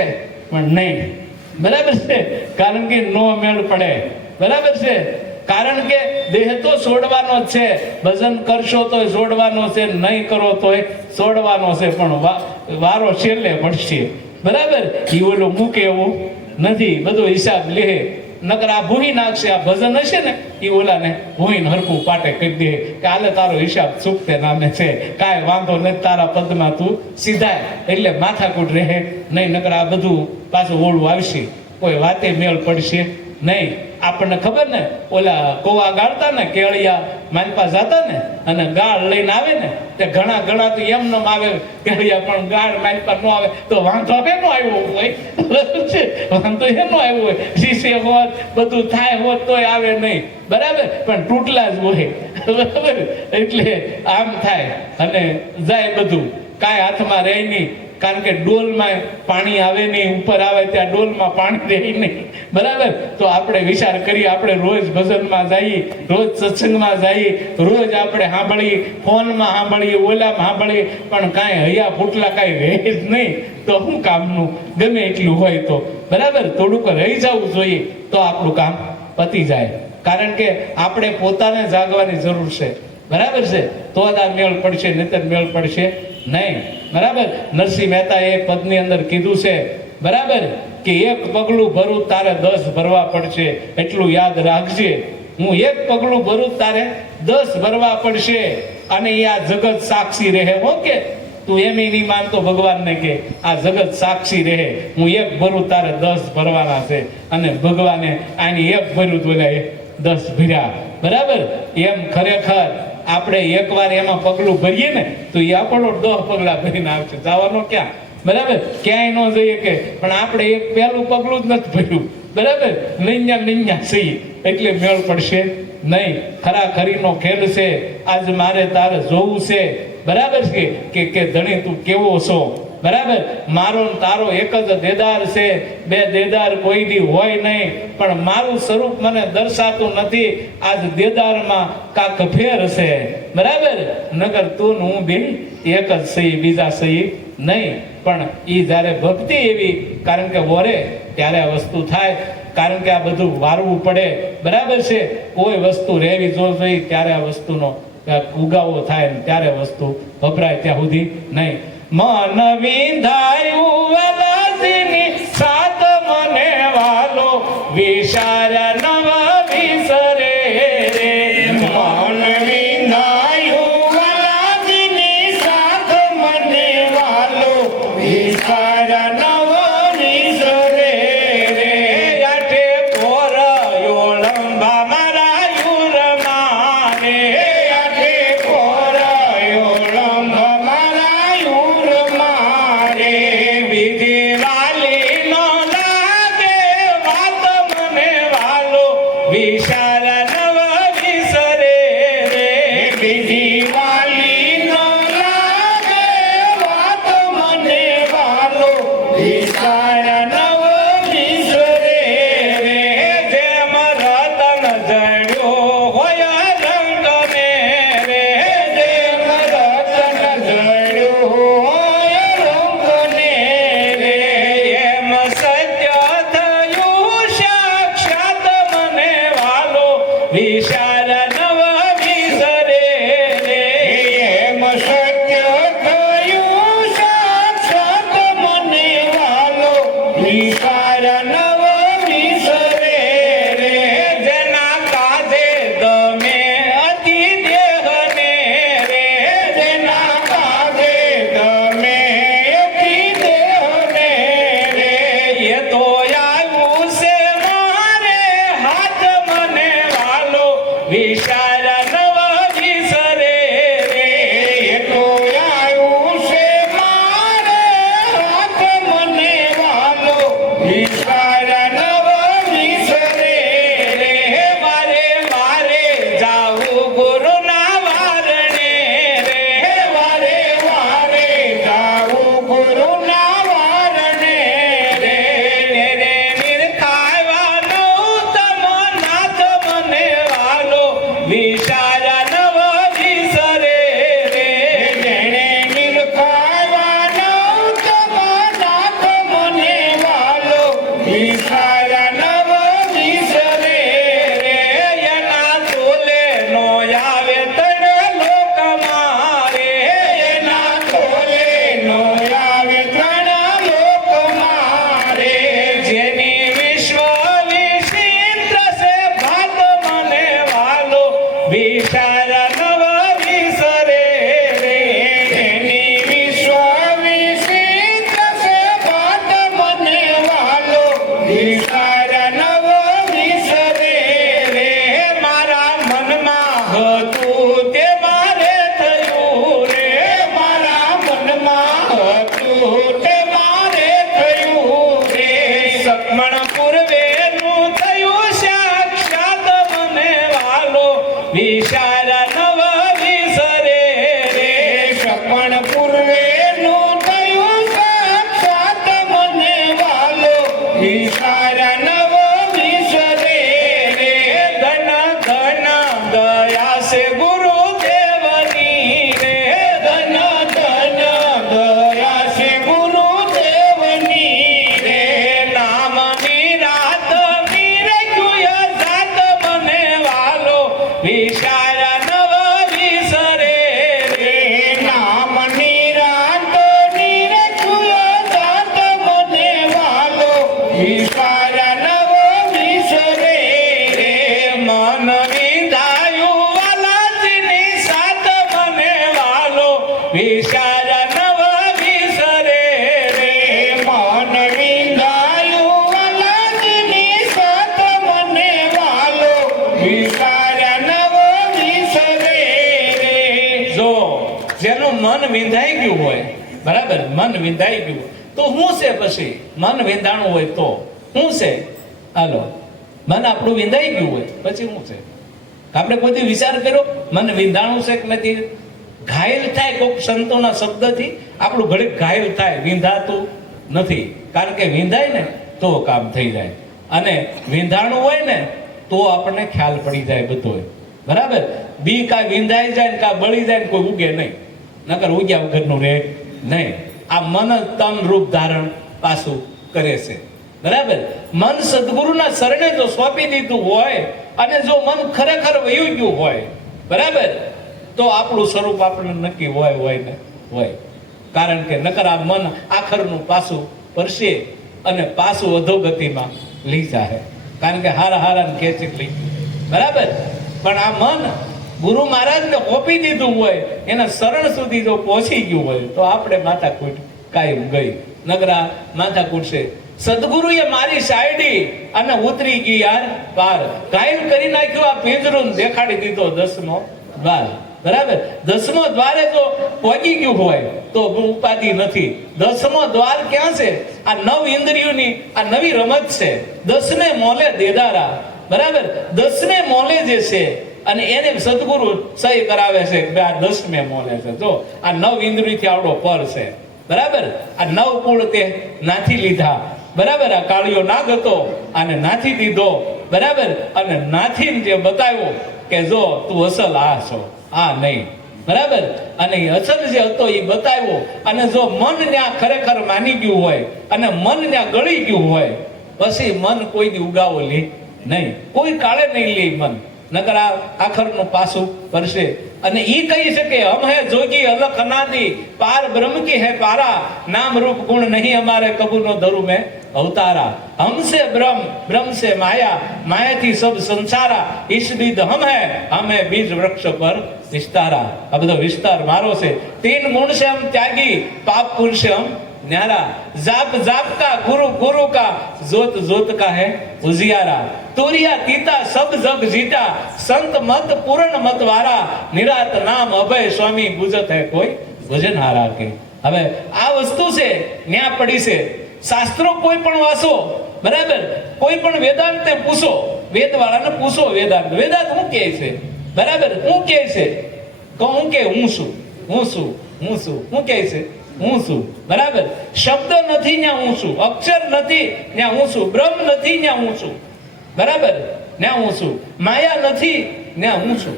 પણ નહીં. બરાબર છે? કારણ કે નો મેળ પડે. બરાબર છે? કારણ કે દેહ તો છોડવાનો જ છે. ભજન કરશો તો છોડવાનો છે, નહીં કરો તો છોડવાનો છે, પણ વારો છેલ્લે પડશે. બરાબર? એ ઓલો મૂકે એવું નથી, બધો હિસાબ લે. નકર આ ભૂહી નાખશે. આ ભજન હશે ને એ ઓલાને ભૂહીને હરખું પાટે કહી દે કે હાલે તારો હિસાબ ચૂકતે નામે છે, કાંઈ વાંધો નથી, તારા પદમાં તું સીધાય. એટલે માથાકૂટ રહે નહીં. નકર આ બધું પાછું ઓળું આવશે, કોઈ વાતે મેળ પડશે નહીં. આપણને ખબર ને ઓલા કોવા ગાળતા ને, કેળિયા માલપા જતા ને અને ગાળ લઈને આવે ને તે ઘણા તો એમને આવે કેળિયા, પણ ગાળ માલપા ન આવે તો વાંધો એનો આવ્યો હોય. વાંધો એનો આવ્યો હોય. શીશે હોત બધું થાય હોત તોય આવે નહીં. બરાબર? પણ તૂટલા જ હોય. બરાબર? એટલે આમ થાય અને જાય બધું, કાંઈ હાથમાં રહે નહીં, કારણ કે ડોલમાં પાણી આવે નહીં, ઉપર આવે ત્યાં ડોલમાં પાણી રહે નહીં, બરાબર? તો આપણે વિચાર કરીએ, આપણે રોજ ભજનમાં જઈએ, રોજ સત્સંગમાં જઈએ, રોજ આપણે સાંભળીએ, ફોનમાં સાંભળીએ, ઓલામાં સાંભળીએ, પણ કાંઈ હૈયા ફૂટલા કાંઈ રહે જ નહીં, તો શું કામનું? ગમે એટલું હોય તો, બરાબર? થોડુંક રહી જવું જોઈએ તો આપણું કામ પતી જાય. કારણ કે આપણે પોતાને જાગવાની જરૂર છે, બરાબર છે? તો જ આ મેળ પડશે, નહીતર મેળ પડશે નહીં, બરાબર? નરસિંહ મહેતાએ પદની અંદર કીધું છે, બરાબર, કે એક પગલું ભરું તારે 10 ભરવા પડશે, એટલું યાદ રાખજે. હું એક પગલું ભરું તારે 10 ભરવા પડશે, અને એ આ જગત સાક્ષી રહે. ઓકે, તું એમ નહીં માનતો ભગવાનને કે આ જગત સાક્ષી રહે, હું એક ભરું તારે 10 ભરવાના છે, અને ભગવાને આની એક ભર્યું તો 10 ભર્યા, બરાબર? એમ ખરેખર આપણે એકવાર એમાં પગલું ભરીએ ને તો એ આપણો 10 પગલા ભરીને આવશે, જવાનો ક્યાં? બરાબર? ક્યાંય ન જઈએ કે, પણ આપણે એક પહેલું પગલું જ નથી ભર્યું, બરાબર? નૈયા સહી, એટલે મેળ પડશે નહીં. ખરાખરીનો ખેલ છે, આજ મારે તારે જોવું છે, બરાબર છે? કે ધણી તું કેવો છો, બરાબર? મારો ને તારો એક જ દેદાર છે, બે દેદાર કોઈની હોય નહીં, પણ મારું સ્વરૂપ મને દર્શાતું નથી. આજ દેદારમાં કાંક ફેર છે, બરાબર? નગર તું ને હું બે એક જ સહી, બીજા સહી નહીં. પણ એ જ્યારે ભક્તિ એવી, કારણ કે વરે ત્યારે આ વસ્તુ થાય, કારણ કે આ બધું વારવું પડે, બરાબર છે? કોઈ વસ્તુ રહેવી જોઈએ ત્યારે આ વસ્તુનો ઉગાવો થાય, ત્યારે વસ્તુ વપરાય, ત્યાં સુધી નહીં. મન વિંધાયું વલાસીની સાત મને વાલો, વિચાર નવ વિસરે રે. મન વિંધાયું વલાસીની સાત મને વાલો, વિચાર નવ વિસરે રે. આઠે પોરયો લંબા મારા યુર મારે, આઠે પોરયો લંબા મારા યુર મારે. વિધિ વાલી નો લાગે વાત મને વાલો, વિચાર નવ વિસરે રે. વિધિ વાલી નો લાગે વાત મને વાલો, વિચાર નવ વિસરે રે. જેમ રતન જડ્યો હોય રંગ ને રે, જેમ રતન જડ્યો હોય રંગ ને રે. એમ સત્ય થયું સાક્ષાત મને વાલો, વિચાર નવ વિસરે રે. એમ સત્ય થયું સાક્ષાત મને વાલો, વિચાર નવ વિસરે રે ધન ધન દયા છે ગુરુદેવની રે ધન ધન દયા છે ગુરુદેવની રે નામની રાત મીરે જુય જાત મને વાલો વિચાર નવ વિસરે રે નામની રાત મીરે જુય જાત મને વાલો વિચાર નવ વિસરે રે મન વિંધાયું વાલાજીની સાત મને વાલો વિચાર નવ વિસરે રે મન વિંધાયું વાલાજીની સાત મને વાલો વિચાર નવ વિસરે રે જો જેનું મન વિંધાઈ ગયું હોય બરાબર મન વિંધાઈ ગયું હોય તો શું છે પછી મન વિંધાણું હોય તો શું છે હાલો મન આપણું વિંધાઈ ગયું હોય પછી શું છે આપણે કોઈ વિચાર કર્યો મન વિંધાણું છે કે નથી ઘાયલ થાય કોઈક સંતોના શબ્દથી આપણું ઘડીક ઘાયલ થાય વિંધાતું નથી કારણ કે વિંધાય ને તો કામ થઈ જાય અને વિંધાણું હોય ને તો આપણને ખ્યાલ પડી જાય બધો બરાબર બી કા વિંધાઈ જાય ને કા બળી જાય ને કોઈ ઉગે નહીં નકર ઉગ્યા વગરનું રહે નહીં આ મન તન રૂપ ધારણ પાછું કરે છે બરાબર મન સદગુરુના શરણે જો સોંપી દીધું હોય અને જો મન ખરેખર વયું ગયું હોય બરાબર તો આપણું સ્વરૂપ આપણને નક્કી હોય ને હોય કારણ કે નકર આ મન આખરનું પાછું પરસે અને પાછું અધોગતિમાં લઈ જાય કારણ કે હારા ને ખેંચી લઈ બરાબર પણ આ મન ગુરુ મહારાજને ઓપી દીધું હોય એના શરણ સુધી જો પહોંચી ગયું હોય તો આપણે માથાકૂટ કાયમ ગઈ નગરા માથાકૂટ છે સદગુરુએ મારી સાયડી અને ઉતરી ગઈ યાર પાર ઘાયલ કરી નાખ્યો આ પિંજરું દેખાડી દીધો 10મો દ્વાર બરાબર 10મો દ્વારે જો પહોંચી ગયું હોય તો ઉપાધિ નથી 10મો દ્વાર ક્યાં છે આ નવ ઇન્દ્રિયોની આ નવી રમત છે 10મે મોલે દેદારા બરાબર 10મે મોલે જે છે અને એને સદગુરુ સહી કરાવે છે કે આ 10મે મોલે છે જો આ નવ ઇન્દ્રિયથી આવડો પર છે બરાબર આ નવ કુળ તે નાથી લીધા બરાબર આ કાળિયો નાગ હતો અને નાથી દીધો બરાબર અને નાથી જે બતાવ્યો કે જો તું અસલ આ છો આ નહીં બરાબર અને અસલ જે હતો એ બતાવ્યો અને જો મન ત્યાં ખરેખર માની ગયું હોય અને મન ત્યાં ગળી ગયું હોય પછી મન કોઈ દી ઉગાવો લે નહીં કોઈ કાળે નહીં લે મન નકર આ આખરનું પાછું પરસે અને ઈ કહી શકે હમ હે જોગી અલખ અનાદિ પાર બ્રહ્મ કી હે પારા નામ રૂપ ગુણ નહીં हमारे कबू नो धरू में अवतारा हमसे ब्रह्म ब्रह्म से माया माया थी सब संसारा इस बीज हम है बीज वृक्ष पर विस्तारा આ બધો વિસ્તાર મારો છે 3 ગુણ से हम त्यागी पाप पुण्य से हम न्यारा जाप जाप का गुरु गुरु का जोत जोत का है उजियारा तुरिया तीता सब जग जीता संत मत पूर्ण मत वारा निरात नाम अभय स्वामी बुझत है कोई भजन हारा के હવે આ વસ્તુ છે ન્યા પડી છે શાસ્ત્રો કોઈ પણ વાંચો બરાબર કોઈ પણ વેદાંતને પૂછો વેદ વાળાને પૂછો વેદાંત વેદાંત શું કહે છે બરાબર શું કહે છે કહું કે હું છું શું કહે છે હું છું બરાબર શબ્દ નથી ત્યાં હું છું અક્ષર નથી ત્યાં હું છું બ્રહ્મ નથી ત્યાં હું છું બરાબર ત્યાં હું છું માયા નથી ત્યાં હું છું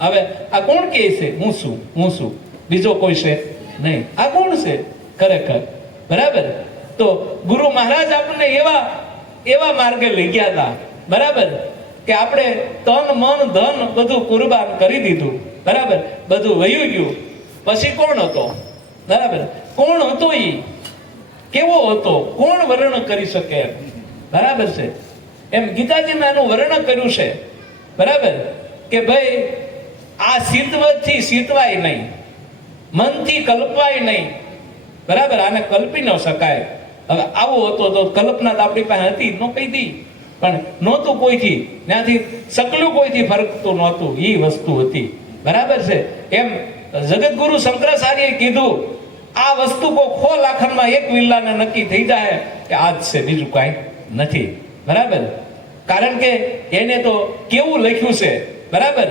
હવે આ કોણ કહે છે હું છું બીજો કોઈ છે નહીં આ કોણ છે ખરેખર બરાબર તો ગુરુ મહારાજ આપણને એવા માર્ગે લઈ ગયા હતા બરાબર કે આપણે તન મન ધન બધું કુરબાન કરી દીધું બરાબર બધું વયું ગયું પછી કોણ હતો બરાબર કોણ હતો ઈ કેવો હતો કોણ વર્ણન કરી શકે બરાબર છે એમ ગીતાજીમાં એનું વર્ણન કર્યું છે બરાબર કે ભાઈ આ સિદ્ધવતથી સીતવાય નહીં મનથી કલ્પાય નહીં બરાબર આને કલ્પી ન શકાય હવે આવો હતો તો કલ્પના તો આપણી પાસે હતી ન કહી દી પણ નહોતું કોઈથી ત્યાંથી સકલું કોઈથી ફરકતું નહોતું એ વસ્તુ હતી બરાબર છે એમ જગતગુરુ શંકરાચાર્યએ કીધું આ વસ્તુ કોઈ ખો લાખનમાં એક વિલ્લાને નક્કી થઈ જાય કે આ જ છે બીજું કાંઈ નથી બરાબર કારણ કે એને તો કેવું લખ્યું છે બરાબર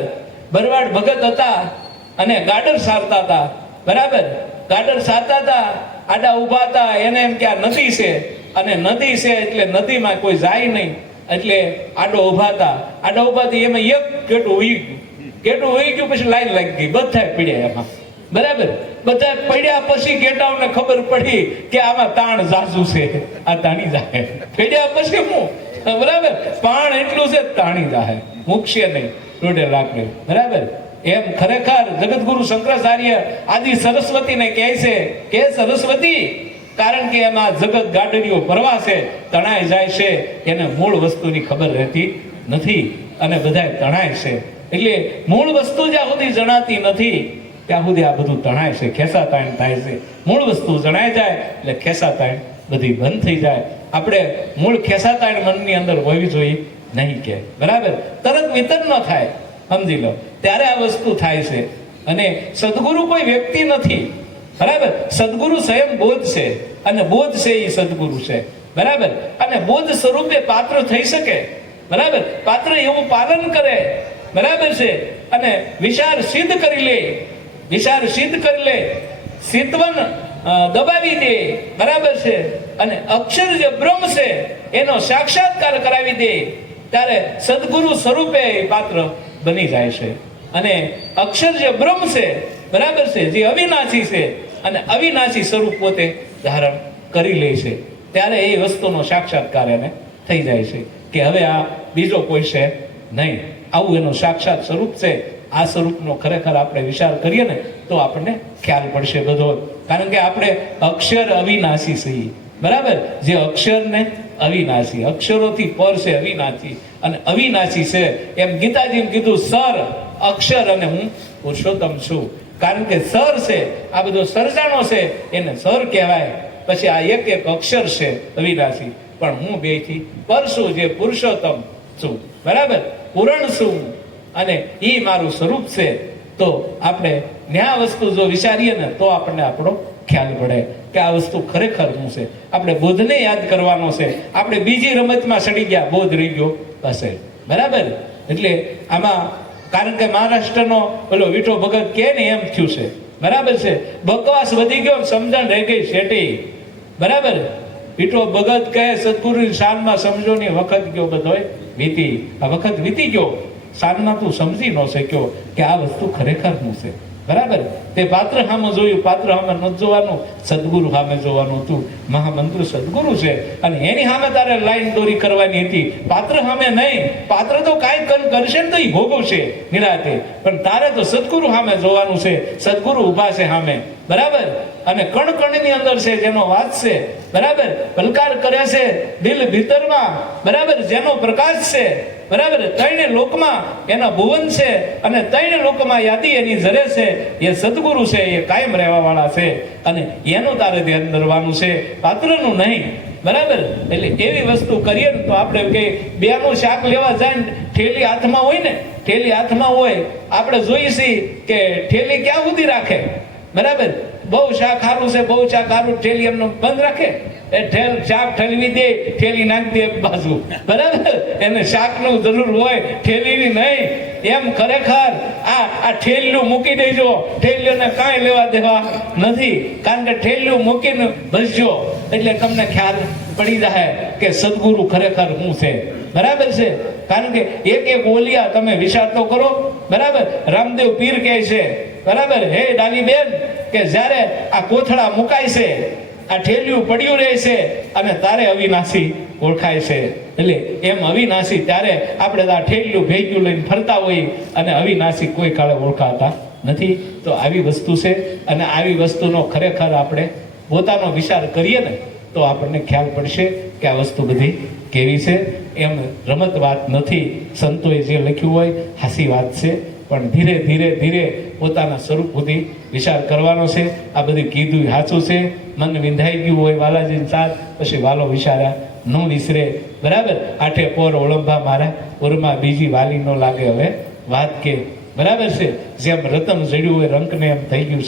બરવાડ ભગત હતા અને ગાડર સારતા હતા બરાબર ગાડર સારતા હતા આડા ઊભા હતા, એને એમ કે આ નદી છે, અને નદી છે એટલે નદીમાં કોઈ જાય નહીં, એટલે આડો ઊભા હતા. આડા ઊભા થી એમાં એક કેટું ઉઈ ગયું, પછી લાઈન લાગી ગઈ, બધા પડ્યા એમાં. બરાબર, બધા પડ્યા પછી કેટાઓને ખબર પડી કે આમાં તાણ જાજુ છે, આ તાણી જાય. પડ્યા પછી હું બરાબર, પાણ એટલું છે તાણી જાય, મૂકશે નહીં રોડે લાકડે. બરાબર, એમ ખરેખર જગતગુરુ શંકરાચાર્ય આદિ સરસ્વતીને કહે છે કે સરસ્વતી, કારણ કે એમાં જગત ગાડડીઓ ભરવા છે, તણાઈ જાય છે, એને મૂળ વસ્તુની ખબર રહેતી નથી અને બધાય તણાય છે. એટલે મૂળ વસ્તુ જ્યાં સુધી જણાતી નથી ત્યાં સુધી આ બધું તણાય છે, ખેંચાતાણ થાય છે. મૂળ વસ્તુ જણાઈ જાય એટલે ખેંચાતાણ બધી બંધ થઈ જાય. આપણે મૂળ ખેંચાતાણ મનની અંદર હોવી જોઈએ નહીં કે બરાબર, તરત વિતર ન થાય, સમજી લો, ત્યારે આ વસ્તુ થાય છે. અને સદગુરુ કોઈ વ્યક્તિ નથી, બરાબર, સદગુરુ સ્વયં બોધ છે, અને બોધ છે એ સદગુરુ છે. બરાબર, અને બોધ સ્વરૂપે પાત્ર થઈ શકે. બરાબર, પાત્ર એવું પાલન કરે, બરાબર છે, અને વિચાર સિદ્ધ કરી લે, વિચાર સિદ્ધ કરી લે, સિદ્ધવન દબાવી દે. બરાબર છે, અને અક્ષર જે બ્રહ્મ છે એનો સાક્ષાત્કાર કરાવી દે, ત્યારે સદગુરુ સ્વરૂપે પાત્ર બની જાય છે. અને અક્ષર જે બ્રહ્મ છે, બરાબર છે, જે અવિનાશી છે, અને અવિનાશી સ્વરૂપ પોતે ધારણ કરી લે છે, ત્યારે એ વસ્તુનો સાક્ષાત્કાર એને થઈ જાય છે કે હવે આ બીજો કોઈ છે નહીં, આવું એનું સાક્ષાત સ્વરૂપ છે. આ સ્વરૂપનો ખરેખર આપણે વિચાર કરીએ ને તો આપણને ખ્યાલ પડશે બધો. કારણ કે આપણે અક્ષર અવિનાશી છીએ. બરાબર, જે અક્ષર ને અવિનાશી, અક્ષરોથી પર છે અવિનાશી, અને અવિનાશી છે. એમ ગીતાજીને કીધું સર અક્ષર અને હું પુરુષોત્તમ છું. કારણ કે સર છે, આ બધો સર્જાણો છે એને સર કહેવાય. પછી આ એક એક અક્ષર છે અવિનાશી, પણ હું બે થી પર છું, જે પુરુષોત્તમ છું. બરાબર, પૂરણ છું, અને એ મારું સ્વરૂપ છે. તો આપણે ન્યા વસ્તુ જો વિચારીએ ને તો આપણને આપણો ખ્યાલ પડે કે આ વસ્તુ ખરેખર શું છે. આપણે બોધને યાદ કરવાનો છે. આપણે બીજી રમતમાં સડી ગયા, બોધ રહી ગયો હશે. બરાબર, એટલે આમાં કારણ કે મહારાષ્ટ્રનો પેલો વિઠો ભગત કે ને એમ થયું છે. બરાબર છે, બકવાસ વધી ગયો, સમજણ રહી ગઈ શેટી. બરાબર, વિઠો ભગત કહે સદગુરુની શાનમાં સમજો ની વખત ગયો બધોય વીતી. આ વખત વીતી ગયો, શાનમાં તું સમજી ન શક્યો કે આ વસ્તુ ખરેખર શું છે. બરાબર, તે પાત્ર સામે જોયું, પાત્ર સામે નથી જોવાનું, સદગુરુ સામે જોવાનું હતું. મહામંત્ર સદગુરુ છે, અને એની સામે તારે લાઈન દોરી કરવાની હતી, પાત્ર સામે નહીં. પાત્ર તો કાંઈ કરશે ને તો એ ભોગવશે નિરાતે, પણ તારે તો સદગુરુ સામે જોવાનું છે. સદગુરુ ઉભા છે સામે. બરાબર, અને કણ કણની અંદર છે જેનો વાત છે. બરાબર, પલકાર કરે છે દિલ ભીતરમાં. બરાબર, જેનો પ્રકાશ છે. બરાબર, ત્રણે લોકમાં એના ભુવન છે, અને ત્રણે લોકમાં યાદી એની જરે છે. એ સદગુરુ છે, એ કાયમ રહેવા વાળા છે, અને એનું તારે ધ્યાન ધરવાનું છે, પાત્રનું નહીં. બરાબર, એટલે એવી વસ્તુ કરીએ ને તો આપણે કે બેનું શાક લેવા જાય ને ઠેલી હાથમાં હોય ને, ઠેલી હાથમાં હોય, આપણે જોઈએ છીએ કે ઠેલી ક્યાં સુધી રાખે. બરાબર, બહુ શાક સારું છે, બહુ શાક સારું, ઠેલી એમનો બંધ રાખે. એ શાક ઠલવી દે, ઠેલી નાખી દે એક બાજુ. બરાબર, એને શાકનું જરૂર હોય, ઠેલીની નહીં. એમ ખરેખર આ ઠેલિયું મૂકી દેજો, ઠેલિયોને કાંઈ લેવા દેવા નથી. કારણ કે ઠેલિયું મૂકીને ભજજો એટલે તમને ખ્યાલ પડી જાય કે સદગુરુ ખરેખર શું છે. બરાબર છે, કારણ કે એક એક ઓલિયા તમે વિચાર તો કરો. બરાબર, રામદેવ પીર કહે છે, બરાબર, હે ડાલી બેન, કે જ્યારે આ કોથળા મુકાય છે, આ ઠેલિયું પડ્યું રહે છે, અને તારે અવિનાશી ઓળખાય છે. એટલે એમ અવિનાશી ત્યારે આપણે આ ઠેલિયું ભેગ્યું લઈને ફરતા હોઈએ, અને અવિનાશી કોઈ કાળે ઓળખાતા નથી. તો આવી વસ્તુ છે, અને આવી વસ્તુનો ખરેખર આપણે પોતાનો વિચાર કરીએ ને તો આપણને ખ્યાલ પડશે કે આ વસ્તુ બધી કેવી છે. એમ રમત વાત નથી, સંતોએ જે લખ્યું હોય હાસી વાત છે, પણ ધીરે ધીરે ધીરે પોતાના સ્વરૂપ સુધી વિચાર કરવાનો છે. આ બધું કીધું સાચું છે. મન વિંધાઈ ગયું હોય વાલાજીની સાથ, પછી વાલો વિચારા ન વિસરે. બરાબર, આઠે પોર ઓળંભા મારા ઓરમાં બીજી વાલી ન લાગે હવે વાત કે. બરાબર છે, જેમ રતન જડ્યું હોય રંકને એમ થઈ ગયું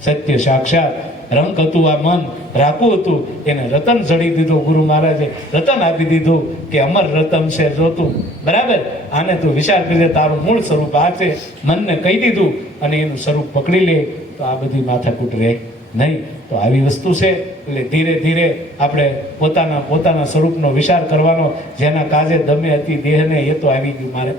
સત્ય સાક્ષાત. રંક હતું આ મન, રાખવું હતું એને રતન જડી દીધું. ગુરુ મહારાજે રતન આપી દીધું કે અમર રતન છે જોતું. બરાબર, આને તું વિચાર કરી, તારું મૂળ સ્વરૂપ આ છે. મનને કહી દીધું અને એનું સ્વરૂપ પકડી લે તો આ બધી માથાકૂટ રહે નહીં. તો આવી વસ્તુ છે. એટલે ધીરે ધીરે આપણે પોતાના સ્વરૂપનો વિચાર કરવાનો. જેના કાજે દમે હતી દેહને એ તો આવી ગયું મારે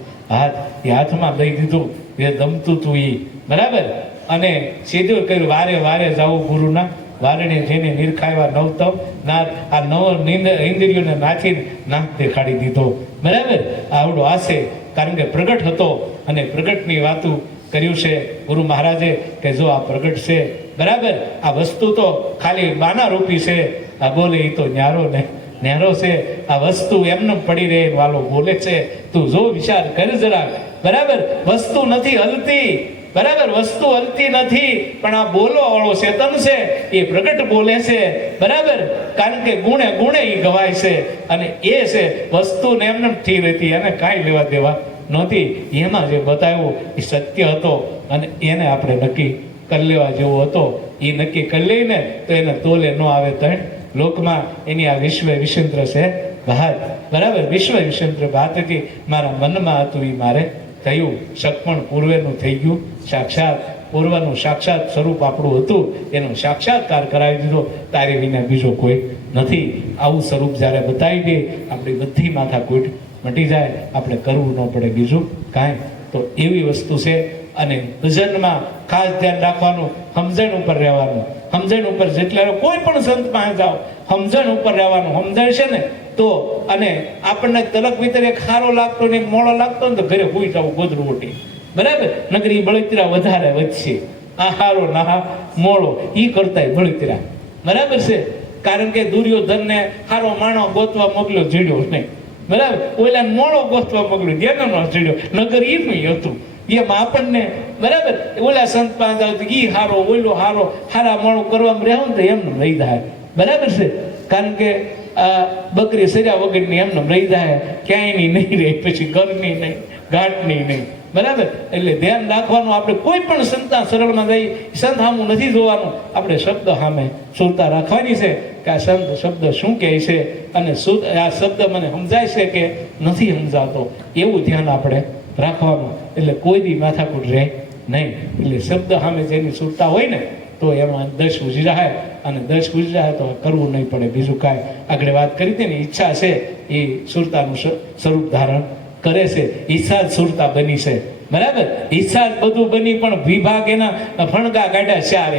એ હાથમાં લઈ દીધું, એ દમતું તું એ, બરાબર. અને સીધું કહ્યું વારે વારે જાવું ગુરુના વારણે જેને નિરખાવ્યા નવતમ નાથ. આ નવ ઇન્દ્રિયોને નાથીને નાથ દેખાડી દીધો, બરાબર. આવડો આશે કારણ કે પ્રગટ હતો અને પ્રગટની વાતું કર્યું છે ગુરુ મહારાજે કે જો આ પ્રગટ છે, બરાબર. આ વસ્તુ તો ખાલી બાના રૂપી છે, આ બોલે એ તો ન્યારો ને ન્યારો છે. આ વસ્તુ એમને પડી રહે વાલો બોલે છે, તું જો વિચાર કર જરાક, બરાબર. વસ્તુ નથી હલતી, બરાબર. વસ્તુ હલતી નથી, પણ આ બોલો વાળો ચેતન છે એ પ્રગટ બોલે છે, બરાબર. કારણ કે ગુણે ગુણે એ ગવાય છે અને એ છે વસ્તુને એમને થઈ રહેતી, એને કાંઈ લેવા દેવા નહોતી. એમાં જે બતાવ્યું એ સત્ય હતો અને એને આપણે નક્કી કરી લેવા જેવો હતો. એ નક્કી કરી લઈને તો એને તોલે ન આવે તણ લોકમાં. એની આ વિશ્વ વિચિત્ર છે વાત, બરાબર. વિશ્વ વિચિત્ર વાત હતી મારા મનમાં હતું એ મારે થયું. સકપણ પૂર્વેનું થઈ ગયું સાક્ષાત. પૂર્વનું સાક્ષાત સ્વરૂપ આપણું હતું એનો સાક્ષાત્કાર કરાવી દીધો. તારે વિના બીજો કોઈ નથી. આવું સ્વરૂપ જ્યારે બતાવી દે આપણી બધી માથાકૂટ મટી જાય, આપણે કરવું ન પડે બીજું કાંઈ. તો એવી વસ્તુ છે. અને ભજનમાં ખાસ ધ્યાન રાખવાનું, સમજણ ઉપર રહેવાનું. સમજણ ઉપર જેટલા કોઈ પણ સંત પાસે જાઓ સમજણ ઉપર રહેવાનું. સમજણ છે ને તો, અને આપણને તલક વિતર એક સારો લાગતો ને એક મોડો લાગતો ને તો ઘરે ભૂઈ જવું ગોદરું ઓટી, બરાબર. નગરી બળતરા વધારે વધશે. આ હારો ના મોડો ઈ કરતા બળતરા, બરાબર છે. કારણ કે દુર્યોધનને હારો માણો ગોતવા મોકલ્યો, જીડ્યો નહીં, બરાબર. ઓલા મોડો ગોતવા મોકલ્યો, જેનો ન જીડ્યો. નગર ઈ હતું એમાં આપણને, બરાબર. ઓલા સંત પાસે ઈ હારો ઓલો હારો હારા મોડું કરવામાં રહેવું ને તો એમને રહી જાય, બરાબર છે. કારણ કે બકરી સર્યા વગરની એમને રહી જાય, ક્યાંયની નહીં રહે, પછી ઘરની નહીં ઘાટની નહીં, બરાબર. એટલે ધ્યાન રાખવાનું. આપણે કોઈ પણ સંતા સરળમાં જઈ સંત સામું નથી જોવાનું, આપણે શબ્દ સામે સુરતા રાખવાની છે કે આ સંત શબ્દ શું કહે છે અને આ શબ્દ મને સમજાય છે કે નથી સમજાતો, એવું ધ્યાન આપણે રાખવાનું. એટલે કોઈ દી માથાકૂટ રહે નહીં. એટલે શબ્દ સામે જેની સુરતા હોય ને તો એમાં દશ ઉજી જાય, અને દશ ઉજી જાય તો કરવું નહીં પડે બીજું કાંઈ. આગળ વાત કરી હતી ને ઈચ્છા છે એ સુરતાનું સ્વરૂપ ધારણ કરે છે. ઈચ્છા જ સુરતા બની છે, બરાબર. ઈચ્છા જ બધું બની, પણ વિભાગ એના ફણગા કાઢ્યા ચાર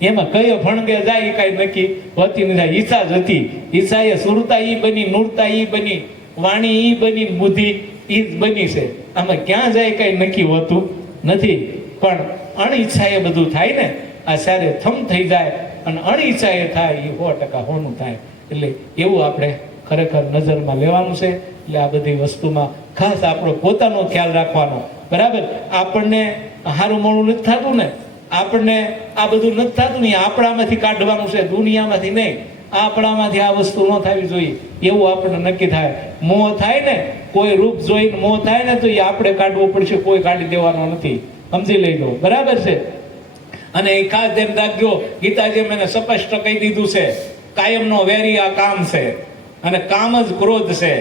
એમાં કયો ફણગે જાય એ કાંઈ નક્કી હોતી નથી. ઈચ્છા જ હતી. ઈચ્છા એ સુરતા ઈ બની, નૂરતા ઈ બની, વાણી ઈ બની, બુદ્ધિ ઈ જ બની છે. આમાં ક્યાં જાય કાંઈ નક્કી હોતું નથી. પણ અણઈચ્છા એ બધું થાય ને, આ સારે થમ થઈ જાય અને અણઈચ્છા એ થાય એ 100% હોનું થાય. એટલે એવું આપણે ખરેખર નજરમાં લેવાનું છે. એટલે આ બધી વસ્તુમાં ખાસ આપણો પોતાનો ખ્યાલ રાખવાનો, બરાબર. આપણને સારું મોડું નથી થતું ને, આપણને આ બધું નથી થતું ને, આપણામાંથી કાઢવાનું છે, દુનિયામાંથી નહીં. આપણામાંથી આ વસ્તુ ન થવી જોઈએ એવું આપણને નક્કી થાય. મોહ થાય ને, કોઈ રૂપ જોઈને મોહ થાય ને તો એ આપણે કાઢવું પડશે, કોઈ કાઢી દેવાનો નથી. સમજી લેજો, બરાબર છે. અને એ ખાસ ધ્યાન રાખજો, ગીતાજી મને સ્પષ્ટ કહી દીધું છે, કાયમનો વેરી આ કામ છે અને કામ જ ક્રોધ છે,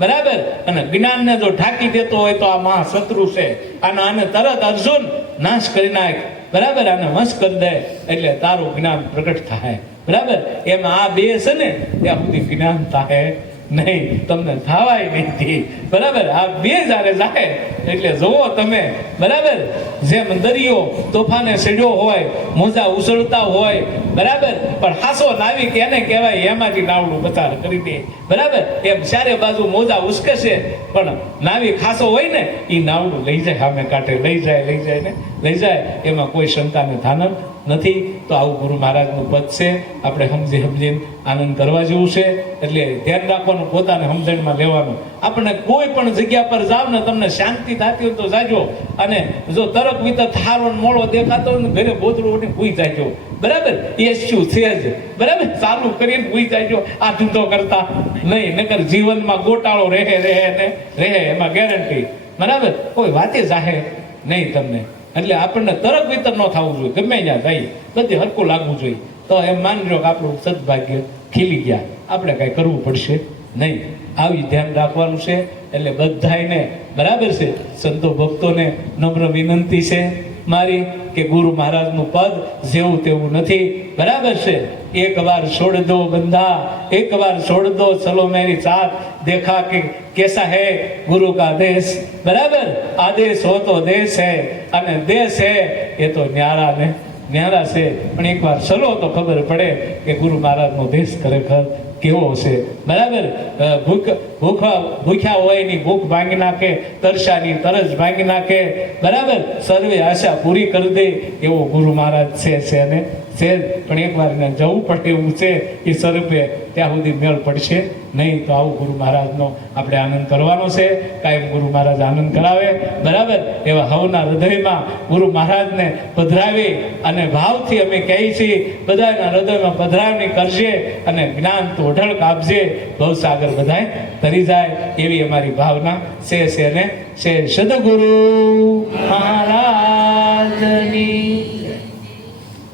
બરાબર. અને જ્ઞાનને જો ઢાંકી દેતો હોય તો આ મહાશત્રુ છે. આને તરત અર્જુન નાશ કરી નાખ, બરાબર. આને વશ કરી દે એટલે તારું જ્ઞાન પ્રગટ થાય, બરાબર. એમાં આ બે છે ને ત્યાં સુધી જ્ઞાન થાય નહીં, તમને થવાય નહીં, બરાબર. આ બે જ્યારે જાય એટલે જોવો તમે, બરાબર. જેમ દરિયો તોફાને સડ્યો હોય, મોજા ઉછળતા હોય, બરાબર. પણ હાસો નાવિક એને કહેવાય એમાંથી નાવડું બચાર કરી દે, બરાબર. એમ ચારે બાજુ મોજા ઉશ્કેશે પણ નાવિક હાસો હોય ને એ નાવડું લઈ જાય, સામે કાંઠે લઈ જાય ને લઈ જાય. એમાં કોઈ શંકાને થાન નથી. તો આવું ગુરુ મહારાજનું પદ છે, આપણે સમજીને આનંદ કરવા જેવું છે. એટલે ધ્યાન રાખવાનું, પોતાને સમજણમાં લેવાનું. આપણને કોઈ પણ જગ્યા પર જાવ ને તમને શાંતિ થતી હોય તો જાજો. અને જો તરક વિતર થારો મોડો દેખાતો હોય ને ઘરે ગોદડું ઉઠીને ભૂઈ જાજો, બરાબર. એ શું છે જ, બરાબર. ચાલુ કરીને ભૂઈ જાજો, આ ધંધો કરતા નહીં, નકર જીવનમાં ગોટાળો રહે ને રહે, એમાં ગેરંટી, બરાબર. કોઈ વાતે જાહે નહીં તમને. એટલે આપણને તરક વિતર ન થવું જોઈએ, ગમે ત્યાં જાય બધી હરકું લાગવું જોઈએ. તો એમ માનજો કે આપણું સદભાગ્ય ખીલી ગયા, આપણે કાંઈ કરવું પડશે નહીં. આવી ધ્યાન રાખવાનું છે. એટલે બધાને, બરાબર છે, સંતો ભક્તોને નમ્ર વિનંતી છે મારી કે ગુરુ મહારાજનું પદ જેવું તેવું નથી. બરાબર છે. એક વાર છોડ દો બંધા, એક વાર છોડ દો ચલો મેરી સાથ, દેખા કે कैसा है गुरु का देश. बराबर. आदेश हो तो देश है અને દેશ है એ તો ન્યારા ને ન્યારા છે. પણ એકવાર ચલો તો ખબર પડે કે ગુરુ મહારાજનો દેશ ખરેખર કેવો છે. બરાબર. ભૂખ્યા હોય ની ભૂખ ભાંગી નાખે, તરસાની તરસ ભાંગી નાખે. બરાબર. સર્વે આશા પૂરી કરી દે એવો ગુરુ મહારાજ છે ને છે. પણ એકવાર એને જવું પડે એવું છે એ સ્વરૂપે, ત્યાં સુધી મેળ પડશે નહીં. તો આવું ગુરુ મહારાજનો આપણે આનંદ કરવાનો છે. કાયમ ગુરુ મહારાજ આનંદ કરાવે. બરાબર. એવા હવના હૃદયમાં ગુરુ મહારાજને પધરાવી અને ભાવથી અમે કહીએ છીએ, બધાના હૃદયમાં પધરાવણી કરજે અને જ્ઞાન તો અઢળક આપજે, ભવસાગર બધાય તરી જાય એવી અમારી ભાવના છે ને છે. સદગુરુ મહારાજની